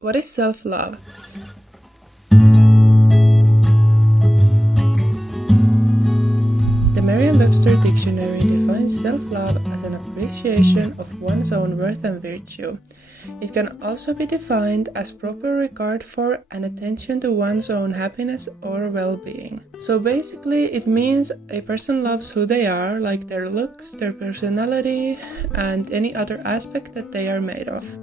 What is self-love? The Merriam-Webster dictionary defines self-love as an appreciation of one's own worth and virtue. It can also be defined as proper regard for and attention to one's own happiness or well-being. So basically, it means a person loves who they are, like their looks, their personality, and any other aspect that they are made of.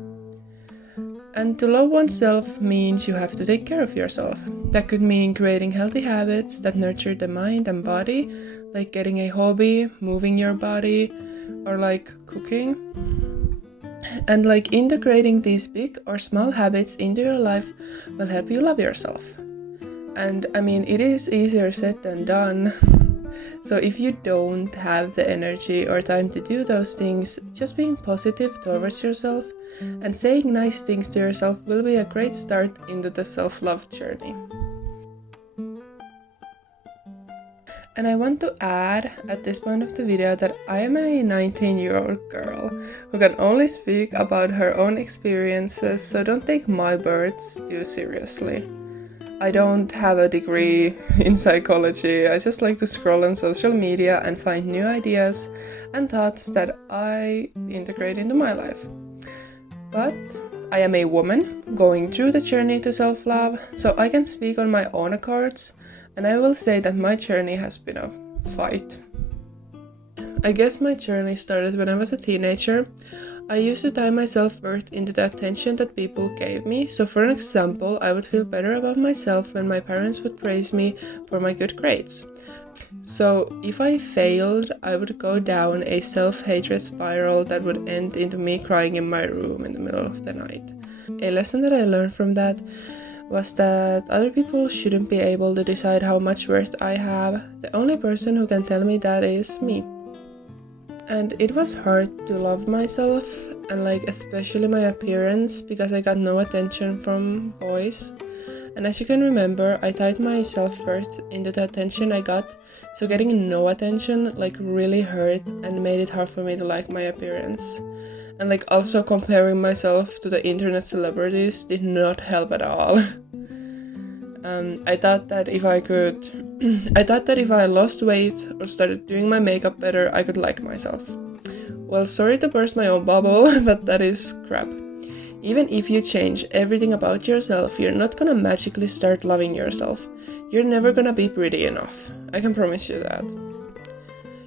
And to love oneself means you have to take care of yourself. That could mean creating healthy habits that nurture the mind and body, like getting a hobby, moving your body, or like cooking. And like integrating these big or small habits into your life will help you love yourself. And I mean, it is easier said than done. So if you don't have the energy or time to do those things, just being positive towards yourself and saying nice things to yourself will be a great start into the self-love journey. And I want to add at this point of the video that I am a 19-year-old girl who can only speak about her own experiences, so don't take my words too seriously. I don't have a degree in psychology, I just like to scroll on social media and find new ideas and thoughts that I integrate into my life. But I am a woman going through the journey to self-love, so I can speak on my own accords, and I will say that my journey has been a fight. I guess my journey started when I was a teenager. I used to tie my self-worth into the attention that people gave me. So for an example, I would feel better about myself when my parents would praise me for my good grades. So if I failed, I would go down a self-hatred spiral that would end into me crying in my room in the middle of the night. A lesson that I learned from that was that other people shouldn't be able to decide how much worth I have. The only person who can tell me that is me. And it was hard to love myself and like especially my appearance because I got no attention from boys. And as you can remember, I tied my self-worth into the attention I got, so getting no attention like really hurt and made it hard for me to like my appearance. And like also comparing myself to the internet celebrities did not help at all. I thought that if I lost weight or started doing my makeup better, I could like myself. Well, sorry to burst my own bubble, but that is crap. Even if you change everything about yourself, you're not gonna magically start loving yourself. You're never gonna be pretty enough. I can promise you that.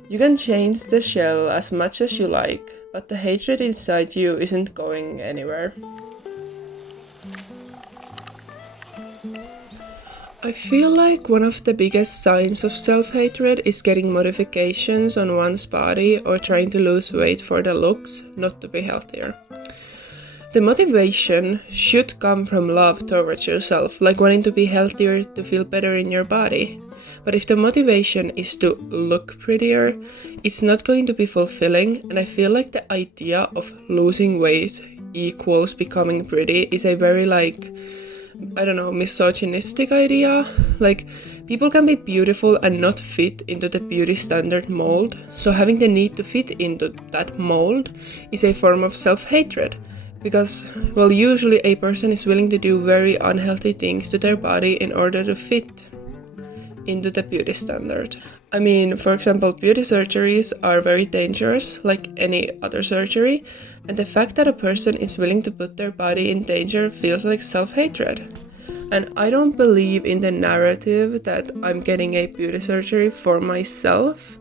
You can change the shell as much as you like, but the hatred inside you isn't going anywhere. I feel like one of the biggest signs of self-hatred is getting modifications on one's body or trying to lose weight for the looks, not to be healthier. The motivation should come from love towards yourself, like wanting to be healthier to feel better in your body. But if the motivation is to look prettier, it's not going to be fulfilling, and I feel like the idea of losing weight equals becoming pretty is a very misogynistic idea. Like, people can be beautiful and not fit into the beauty standard mold, so having the need to fit into that mold is a form of self-hatred. Because, well, usually a person is willing to do very unhealthy things to their body in order to fit into the beauty standard. I mean, for example, beauty surgeries are very dangerous, like any other surgery, and the fact that a person is willing to put their body in danger feels like self-hatred. And I don't believe in the narrative that I'm getting a beauty surgery for myself,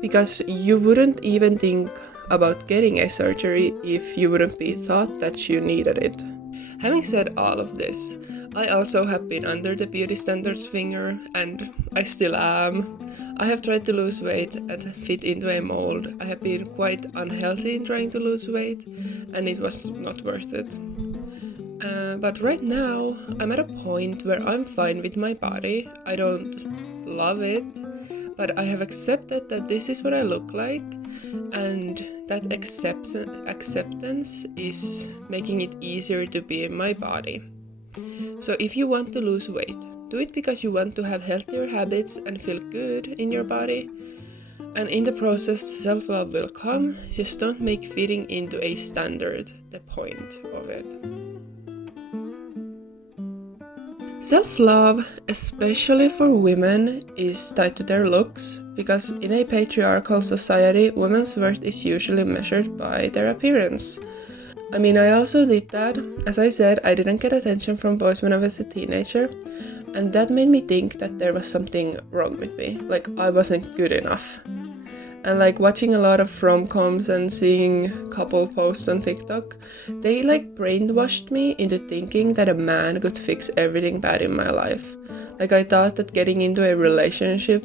because you wouldn't even think about getting a surgery if you wouldn't be thought that you needed it. Having said all of this, I also have been under the beauty standards finger, and I still am. I have tried to lose weight and fit into a mold. I have been quite unhealthy in trying to lose weight, and it was not worth it. But right now, I'm at a point where I'm fine with my body. I don't love it, but I have accepted that this is what I look like, and that acceptance is making it easier to be in my body. So if you want to lose weight, do it because you want to have healthier habits and feel good in your body. And in the process, self-love will come. Just don't make fitting into a standard the point of it. Self-love, especially for women, is tied to their looks, because in a patriarchal society, women's worth is usually measured by their appearance. I mean, I also did that. As I said, I didn't get attention from boys when I was a teenager, and that made me think that there was something wrong with me, like I wasn't good enough. And like watching a lot of rom-coms and seeing couple posts on TikTok, they like brainwashed me into thinking that a man could fix everything bad in my life. Like I thought that getting into a relationship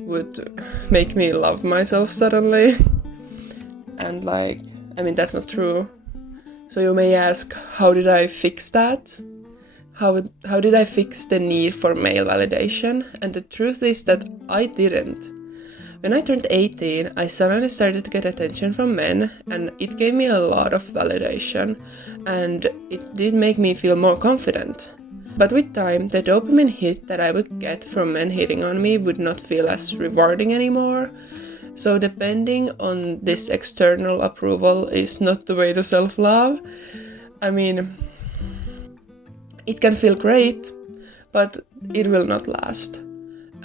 would make me love myself suddenly. And like, I mean, that's not true. So you may ask, how did I fix that? How did I fix the need for male validation? And the truth is that I didn't. When I turned 18, I suddenly started to get attention from men, and it gave me a lot of validation, and it did make me feel more confident. But with time, the dopamine hit that I would get from men hitting on me would not feel as rewarding anymore. So depending on this external approval is not the way to self-love. I mean, it can feel great, but it will not last.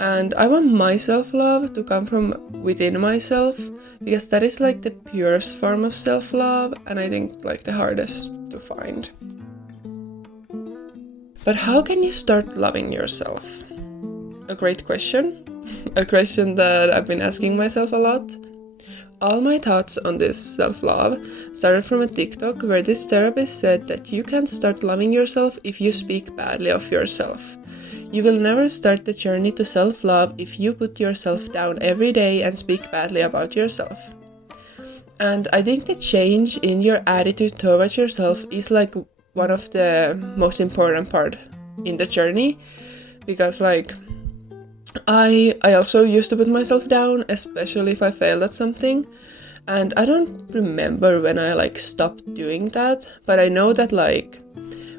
And I want my self-love to come from within myself, because that is like the purest form of self-love, and I think like the hardest to find. But how can you start loving yourself? A great question. A question that I've been asking myself a lot. All my thoughts on this self-love started from a TikTok where this therapist said that you can't start loving yourself if you speak badly of yourself. You will never start the journey to self-love if you put yourself down every day and speak badly about yourself. And I think the change in your attitude towards yourself is like one of the most important part in the journey, because like I also used to put myself down, especially if I failed at something, and I don't remember when I like stopped doing that, but I know that like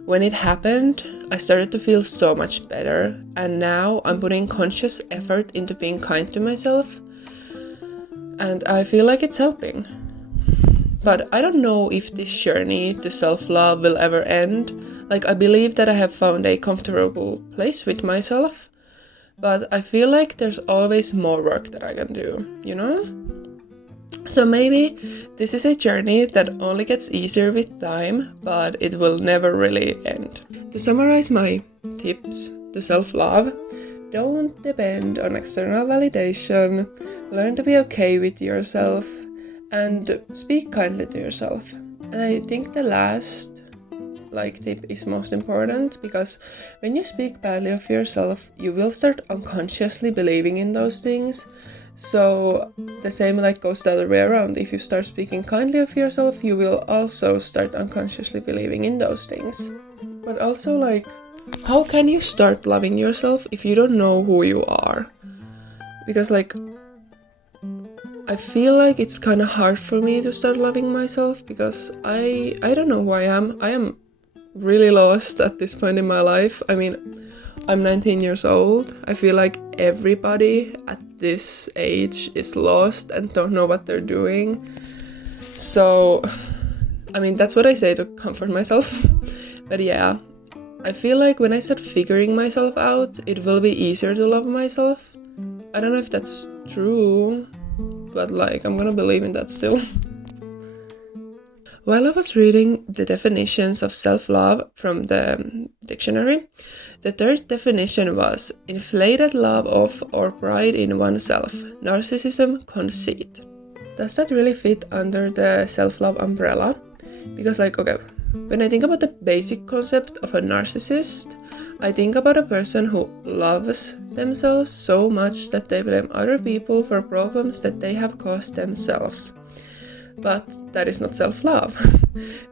when it happened, I started to feel so much better, and now I'm putting conscious effort into being kind to myself, and I feel like it's helping. But I don't know if this journey to self-love will ever end. Like I believe that I have found a comfortable place with myself, but I feel like there's always more work that I can do, you know? So maybe this is a journey that only gets easier with time, but it will never really end. To summarize my tips to self-love, don't depend on external validation, learn to be okay with yourself, and speak kindly to yourself. And I think the last tip is most important, because when you speak badly of yourself, you will start unconsciously believing in those things. So the same goes the other way around. If you start speaking kindly of yourself, you will also start unconsciously believing in those things. But also how can you start loving yourself if you don't know who you are? Because I feel like it's kind of hard for me to start loving myself, because I don't know who I am. I am really lost at this point in my life. I mean, I'm 19 years old. I feel like everybody at this age is lost and don't know what they're doing. So, I mean, that's what I say to comfort myself. But yeah, I feel like when I start figuring myself out, it will be easier to love myself. I don't know if that's true, but I'm gonna believe in that still. While I was reading the definitions of self-love from the dictionary, the third definition was inflated love of or pride in oneself, narcissism, conceit. Does that really fit under the self-love umbrella? Because okay, when I think about the basic concept of a narcissist, I think about a person who loves themselves so much that they blame other people for problems that they have caused themselves. But that is not self-love,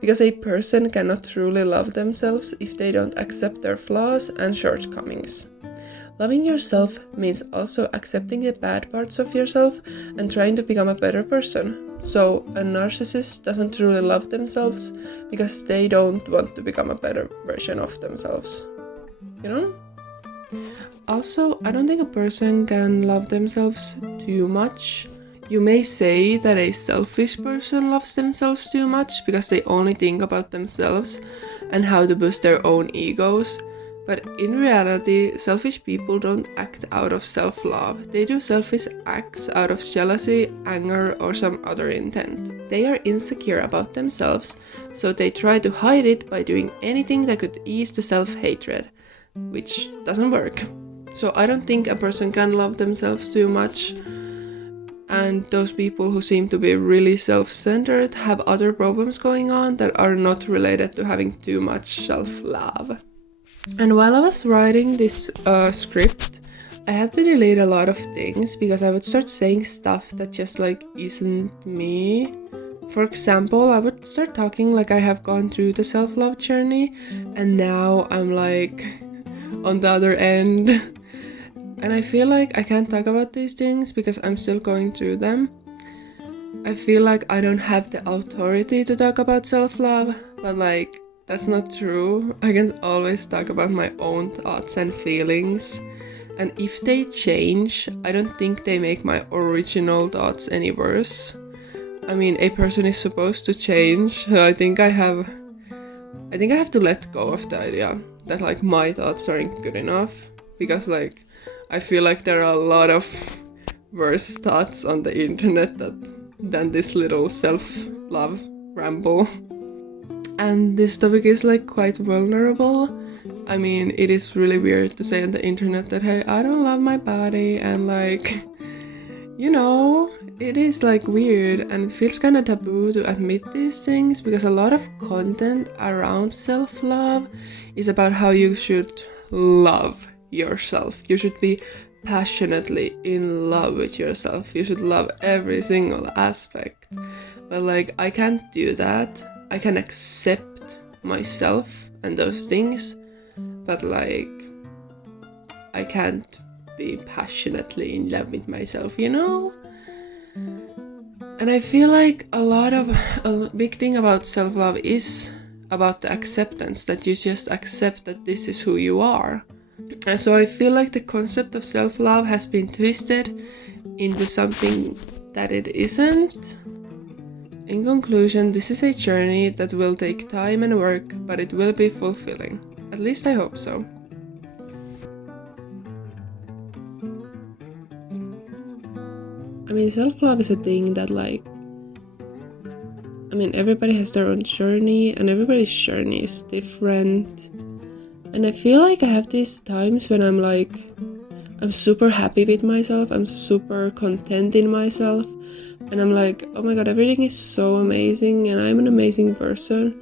because a person cannot truly love themselves if they don't accept their flaws and shortcomings. Loving yourself means also accepting the bad parts of yourself and trying to become a better person. So a narcissist doesn't truly love themselves because they don't want to become a better version of themselves. You know? Also, I don't think a person can love themselves too much. You may say that a selfish person loves themselves too much because they only think about themselves and how to boost their own egos. But in reality, selfish people don't act out of self-love. They do selfish acts out of jealousy, anger, or some other intent. They are insecure about themselves, so they try to hide it by doing anything that could ease the self-hatred, which doesn't work. So I don't think a person can love themselves too much. And those people who seem to be really self-centered have other problems going on that are not related to having too much self-love. And while I was writing this script, I had to delete a lot of things because I would start saying stuff that just like isn't me. For example, I would start talking like I have gone through the self-love journey and now I'm like on the other end. And I feel like I can't talk about these things because I'm still going through them. I feel like I don't have the authority to talk about self-love, but like that's not true. I can always talk about my own thoughts and feelings. And if they change, I don't think they make my original thoughts any worse. I mean, a person is supposed to change. I think I have to let go of the idea that like my thoughts aren't good enough. Because like, I feel like there are a lot of worse thoughts on the internet than this little self-love ramble. And this topic is like quite vulnerable. I mean, it is really weird to say on the internet that, hey, I don't love my body, and like, you know, it is like weird and it feels kind of taboo to admit these things because a lot of content around self-love is about how you should love yourself. You should be passionately in love with yourself. You should love every single aspect. But like, I can't do that. I can accept myself and those things, but like, I can't be passionately in love with myself, you know? And I feel like a big thing about self-love is about the acceptance, that you just accept that this is who you are. And so I feel like the concept of self-love has been twisted into something that it isn't. In conclusion, this is a journey that will take time and work, but it will be fulfilling. At least I hope so. I mean, self-love is a thing that like, I mean, everybody has their own journey and everybody's journey is different. And I feel like I have these times when I'm like, I'm super happy with myself, I'm super content in myself. And I'm like, oh my god, everything is so amazing and I'm an amazing person.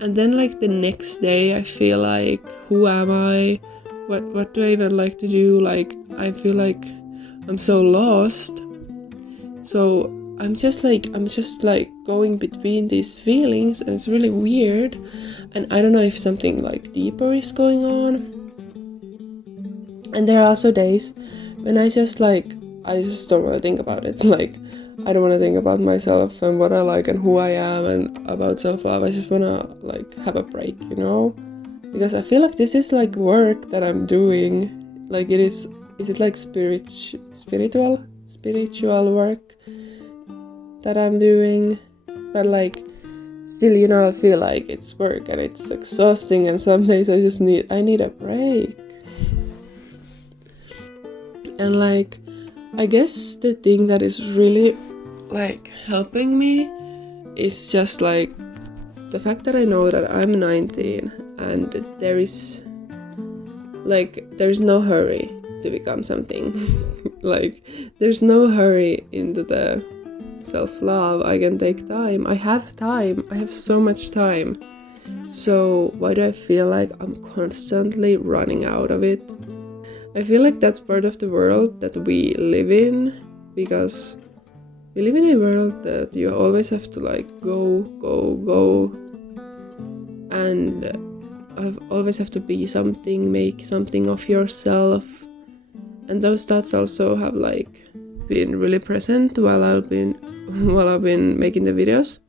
And then like the next day I feel like, who am I? What do I even like to do? Like, I feel like I'm so lost. So I'm just like going between these feelings and it's really weird. And I don't know if something like deeper is going on. And there are also days when I just don't want to think about it. Like, I don't want to think about myself and what I like and who I am and about self-love. I just want to like have a break, you know? Because I feel like this is like work that I'm doing. Like it is it like spiritual work that I'm doing? But like, still, you know, I feel like it's work and it's exhausting and some days I need a break. And like, I guess the thing that is really like helping me is just like the fact that I know that I'm 19 and there is no hurry to become something. Like, there's no hurry into the self-love. I can take time. I have time. I have so much time. So why do I feel like I'm constantly running out of it? I feel like that's part of the world that we live in, because we live in a world that you always have to like go, and always have to be something, make something of yourself. And those thoughts also have like been really present while I've been making the videos,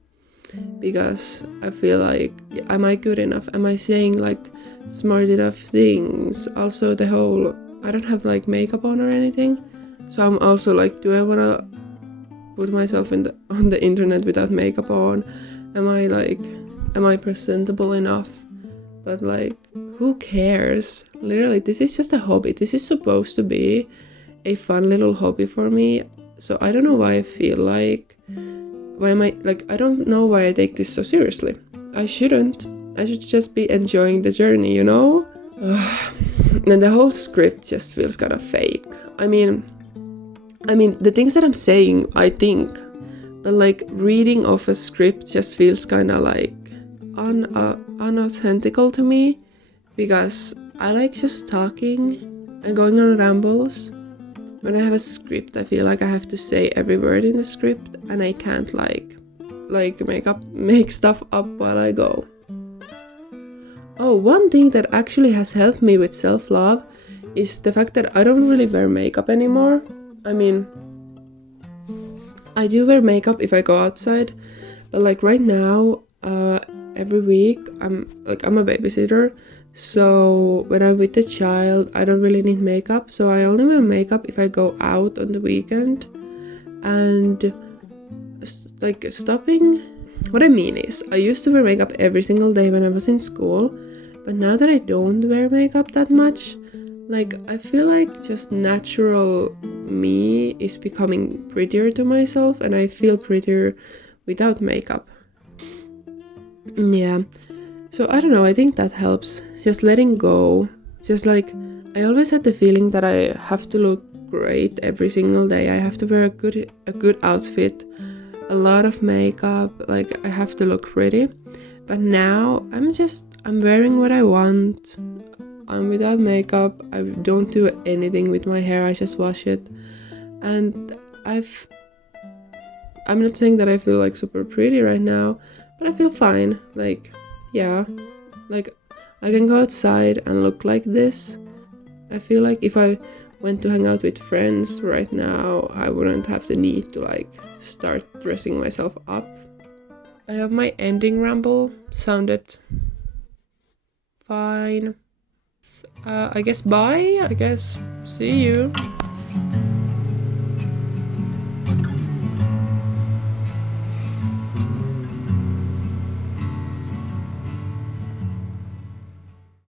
because I feel like, am I good enough? Am I saying like smart enough things? Also the whole, I don't have like makeup on or anything, so I'm also like, do I wanna put myself on the internet without makeup on? Am I presentable enough? But like, who cares? Literally, this is just a hobby. This is supposed to be a fun little hobby for me. So I don't know why I feel like, why am I, like, I don't know why I take this so seriously. I shouldn't. I should just be enjoying the journey, you know? And the whole script just feels kind of fake. I mean, the things that I'm saying, I think, but like reading off a script just feels kind of like unauthentical to me, because I like just talking and going on rambles. When I have a script, I feel like I have to say every word in the script, and I can't like make stuff up while I go. Oh, one thing that actually has helped me with self-love is the fact that I don't really wear makeup anymore. I mean, I do wear makeup if I go outside, but like right now, every week I'm a babysitter, so when I'm with the child, I don't really need makeup, so I only wear makeup if I go out on the weekend. And like stopping, what I mean is, I used to wear makeup every single day when I was in school, but now that I don't wear makeup that much, like I feel like just natural me is becoming prettier to myself, and I feel prettier without makeup. Yeah, so I don't know, I think that helps, just letting go. Just like, I always had the feeling that I have to look great every single day. I have to wear a good outfit, a lot of makeup, like I have to look pretty. But now I'm wearing what I want. I'm without makeup. I don't do anything with my hair. I just wash it. And I'm not saying that I feel like super pretty right now, but I feel fine. Like, yeah, like I can go outside and look like this. I feel like if I went to hang out with friends right now, I wouldn't have the need to like start dressing myself up. I hope my ending ramble sounded fine. I guess bye. I guess see you.